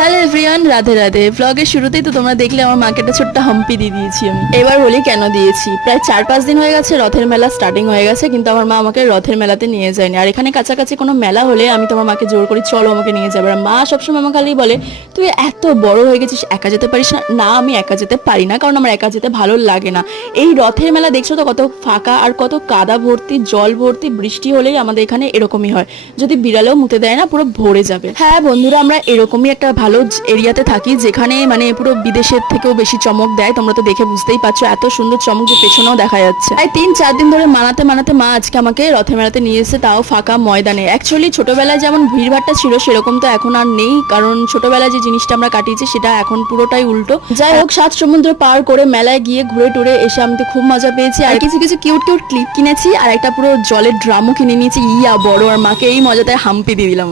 Hello everyone, Radhe Radhe. ব্লগের শুরুতেই তো তোমরা দেখলে আমার মাকে একটা ছোট্ট হাম্পি দিয়ে দিয়েছি আমি। এবার বলি কেন দিয়েছি। প্রায় 4-5 দিন হয়ে গেছে রথের মেলা স্টার্টিং হয়ে গেছে, কিন্তু আমার মা আমাকে রথের মেলাতে নিয়ে যায়নি। আর এখানে কাছাকাছি কোনো মেলা হলে আমি তোমার মাকে জোর করি চলো আমাকে নিয়ে যাবে। আর মা সবসময় আমাকে খালি বলে তুই এত বড় হয়ে গেছিস, একা যেতে পারিস না। না, আমি একা যেতে পারি না, কারণ আমার একা যেতে ভালো লাগে না। এই রথের মেলা দেখছো তো কত ফাঁকা আর কত কাদা ভর্তি, জল ভর্তি। বৃষ্টি হলেই আমাদের এখানে এরকমই হয়, যদি বিড়ালেও মুতে দেয় না পুরো ভরে যাবে। হ্যাঁ বন্ধুরা, আমরা এরকমই একটা ভালো এরিয়াতে থাকি যেখানে মানে পুরো বিদেশের থেকেও বেশি চমক দেয়। তোমরা তো দেখে বুঝতেই পারছো এত সুন্দর চমক যে পেছনেও দেখা যাচ্ছে। তাই 3-4 দিন ধরে মানাতে মানাতে মা আজকে আমাকে রথের মেলাতে নিয়ে এসেছে, তাও ফাঁকা ময়দানে। অ্যাকচুয়ালি ছোটবেলায় যেমন ভিড়ভাড়টা ছিল সেরকম তো এখন আর নেই, কারণ ছোটবেলায় যে জিনিসটা আমরা কাটিয়েছি সেটা এখন পুরোটাই উল্টো। যাই হোক, 7 সমুদ্র পার করে মেলায় গিয়ে ঘুরে টুরে এসে আমি তো খুব মজা পেয়েছি। আর কিছু কিছু কিউট কিউট ক্লিপ কিনেছি, আর একটা পুরো জলের ড্রামও কিনে নিয়েছি ইয়া বড়। আর মাকে এই মজাটায় হাম্পি দিয়ে দিলাম।